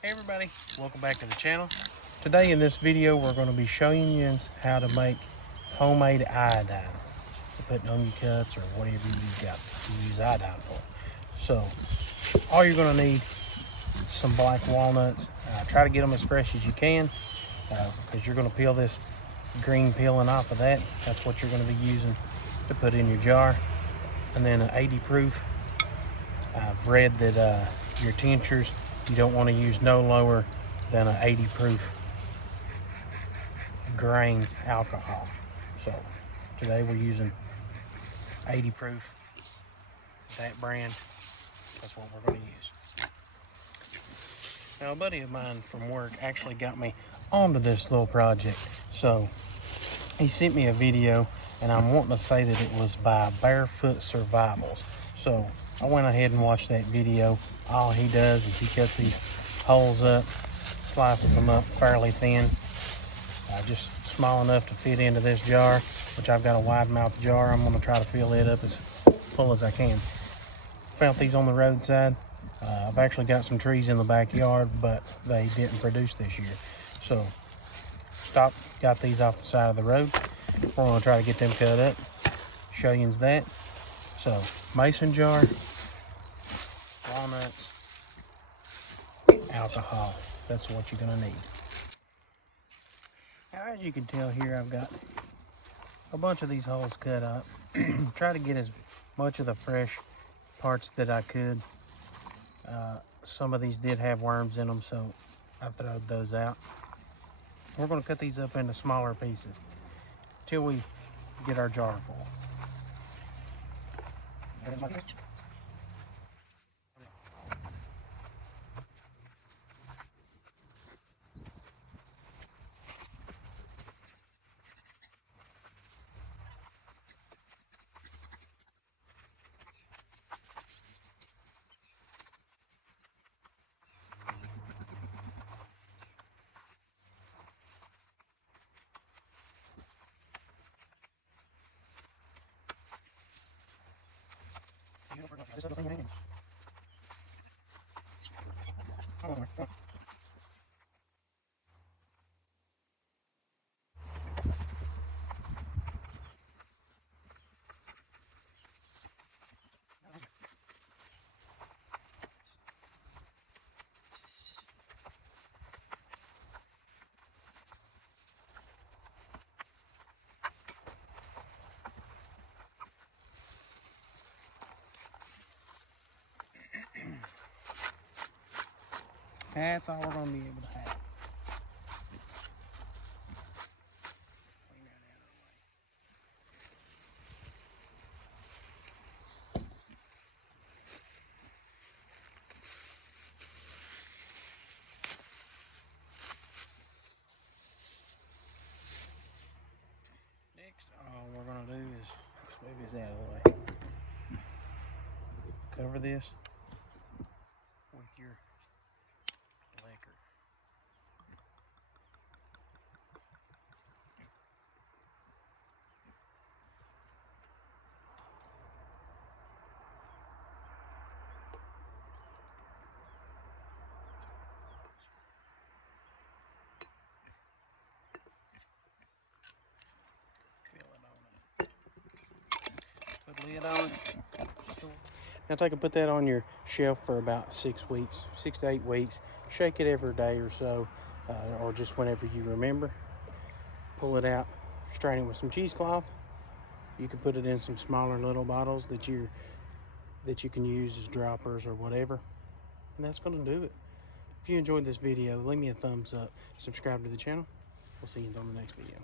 Hey everybody, welcome back to the channel. Today in this video we're going to be showing you how to make homemade iodine for putting on your cuts or whatever you got to use iodine for. So all you're going to need is some black walnuts. Try to get them as fresh as you can because you're going to peel this green peeling off of that. That's what you're going to be using to put in your jar. And then an 80 proof. I've read that your tinctures, you don't want to use no lower than an 80 proof grain alcohol. So today we're using 80 proof, that brand. That's what we're going to use. Now a buddy of mine from work actually got me onto this little project. So he sent me a video and I'm wanting to say that it was by Barefoot Survivals. So I went ahead and watched that video. All he does is he cuts these holes up, slices them up fairly thin, just small enough to fit into this jar, which I've got a wide mouth jar. I'm gonna try to fill it up as full as I can. Found these on the roadside. I've actually got some trees in the backyard, but they didn't produce this year. So got these off the side of the road. We're gonna try to get them cut up. Show you that. So mason jar, walnuts, alcohol. That's what you're gonna need. Now, as you can tell here, I've got a bunch of these holes cut up. Try to get as much of the fresh parts that I could. Some of these did have worms in them, so I throwed those out. We're gonna cut these up into smaller pieces till we get our jar full. That's all we're gonna be able to have. Clean that out of the way. Next, all we're gonna do is just move this out of the way. Cover this with your liquor. Fill it on. Put a lid on it. Now take and put that on your shelf for about 6 weeks, 6 to 8 weeks. Shake it every day or so, or just whenever you remember. Pull it out, strain it with some cheesecloth. You can put it in some smaller little bottles that you can use as droppers or whatever. And that's gonna do it. If you enjoyed this video, leave me a thumbs up, subscribe to the channel. We'll see you on the next video.